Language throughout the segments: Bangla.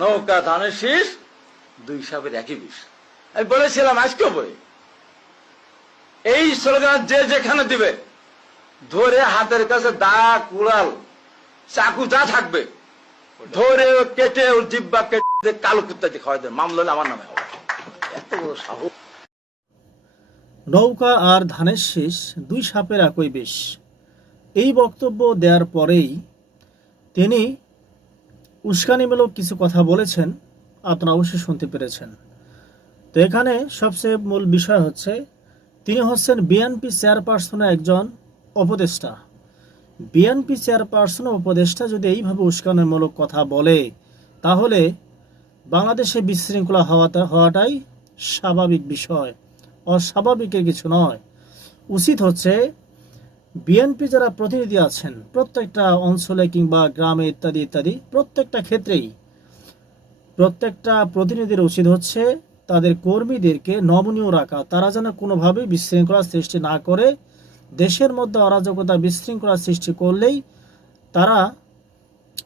নৌকা ধানের শীষ, দুই সাপের একই বিষ। আমি বলেছিলাম, আজকেও বলি, এই স্লোগান যে যেখানে দিবে, ধরে হাতের কাছে দা, কুড়াল, চাকু যা থাকবে, ধরে কেটে ওর জিব্বা কেটে কালো কুত্তাতে খাওয়াই দেন, মামলা হলে আমার নামে হবে। এত বড় সাহস! নৌকা আর ধানের শীষ, দুই সাপের একই বিষ। এই বক্তব্য দেওয়ার পরেই তিনি উস্কানিমূলক কিছু কথা বলেছেন, আপনারা অবশ্যই শুনতে পেরেছেন। তো এখানে সবচেয়ে মূল বিষয় হচ্ছে, তিনি হচ্ছেন বিএনপি চেয়ারপারসনের একজন উপদেষ্টা। বিএনপি চেয়ারপারসন উপদেষ্টা যদি এইভাবে উস্কানিমূলক কথা বলে, তাহলে বাংলাদেশে বিশৃঙ্খলা হওয়াটাই স্বাভাবিক বিষয়, অস্বাভাবিকের কিছু নয়। উচিত হচ্ছে বিএনপি যারা প্রতিনিধি আছেন প্রত্যেকটা অঞ্চলে কিংবা গ্রামে ইত্যাদি ইত্যাদি প্রত্যেকটা ক্ষেত্রেই প্রত্যেকটা প্রতিনিধির উচিত হচ্ছে তাদের কর্মীদেরকে নমনীয় রাখা, তারা যেন কোনোভাবেই বিশৃঙ্খলা সৃষ্টি না করে। দেশের মধ্যে অরাজকতা বিশৃঙ্খলা সৃষ্টি করলেই তারা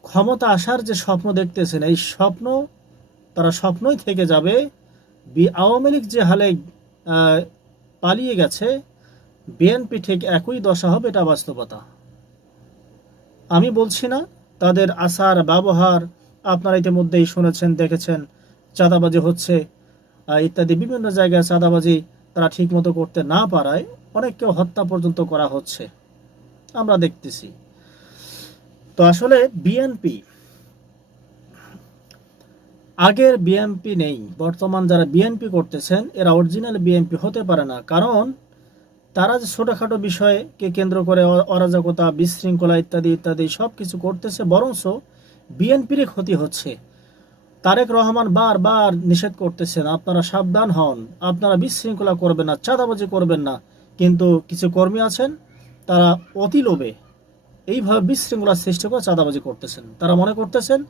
ক্ষমতা আসার যে স্বপ্ন দেখতেছেন, এই স্বপ্ন তারা স্বপ্নই থেকে যাবে। আওয়ামী লীগ যে হালে পালিয়ে গেছে, বিএনপি ঠিক একই দশা হবে, এটা বাস্তবতা। আমি বলছি না তাদের আচার ব্যবহার আপনারা ইতিমধ্যেই শুনেছেন, দেখেছেন, চাঁদাবাজি হচ্ছে ইত্যাদি, বিভিন্ন জায়গায় চাঁদাবাজি তারা ঠিক মতো করতে না পারায় অনেককে হত্যা পর্যন্ত করা হচ্ছে, আমরা দেখতেছি। তো আসলে বিএনপি, আগের বিএনপি নেই, বর্তমান যারা বিএনপি করতেছেন এরা অরিজিনাল বিএনপি হতে পারে না। কারণ তারা যে ছোটখাটো বিষয়কে কেন্দ্র করে অরাজকতা, বিশৃঙ্খলা ইত্যাদি ইত্যাদি সব কিছু করতেছে, বরঞ্চ বিএনপিরই ক্ষতি হচ্ছে। তারেক রহমান বারবার নিষেধ করতেছেন, আপনারা সাবধান হন, আপনারা বিশৃঙ্খলা করবেন না, চাঁদাবাজি করবেন না। কিন্তু কিছু কর্মী আছেন, তারা অতি লোভে এইভাবে বিশৃঙ্খলা সৃষ্টি করে চাঁদাবাজি করতেছেন। তারা মনে করতেছেন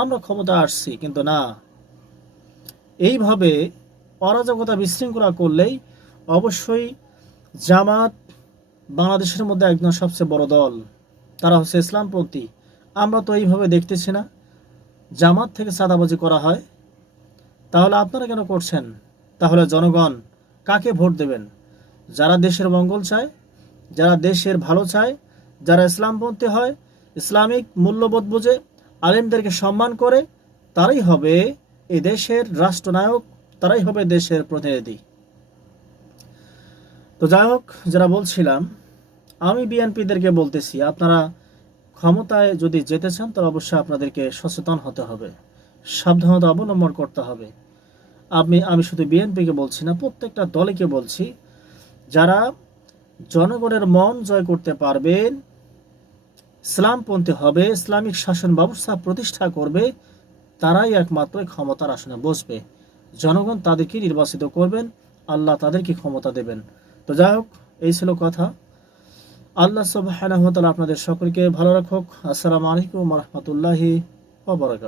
আমরা ক্ষমতা আসছি, কিন্তু না, এইভাবে অরাজকতা বিশৃঙ্খলা করলেই অবশ্যই জামাত বাংলাদেশের মধ্যে একজন সবচেয়ে বড় দল, তারা হচ্ছে ইসলামপন্থী। আমরা তো এইভাবে দেখতেছি না জামাত থেকে চাঁদাবাজি করা হয়, তাহলে আপনারা কেন করছেন? তাহলে জনগণ কাকে ভোট দেবেন? যারা দেশের মঙ্গল চায়, যারা দেশের ভালো চায়, যারা ইসলামপন্থী হয়, ইসলামিক মূল্যবোধ বুঝে, আলেমদেরকে সম্মান করে, তারাই হবে এই দেশের রাষ্ট্রনায়ক, তারাই হবে দেশের প্রতিনিধি। তো যাই হোক, যারা বলছিলাম, আমি বিএনপিদেরকে বলতেছি, আপনারা ক্ষমতায় যদি যেতে চান তাহলে অবশ্যই আপনাদেরকে সচেতন হতে হবে, সাবধানতা অবলম্বন করতে হবে। আমি শুধু বিএনপিকে বলছি না, প্রত্যেকটা দলকে বলছি, যারা জনগণের মন জয় করতে পারবেন, ইসলামপন্থী হবে, ইসলামিক শাসন ব্যবস্থা প্রতিষ্ঠা করবে, তারাই একমাত্র ক্ষমতার আসনে বসবে। জনগণ তাদেরকে নির্বাচিত করবেন, আল্লাহ তাদেরকে ক্ষমতা দেবেন। তো যাই হোক, এই ছিল কথা। আল্লাহ সুবহানাহু ওয়া তাআলা আপনাদের সকলকে ভালো রাখুক। আসসালামু আলাইকুম ওয়া রাহমাতুল্লাহি ওয়া বারাকাতুহু।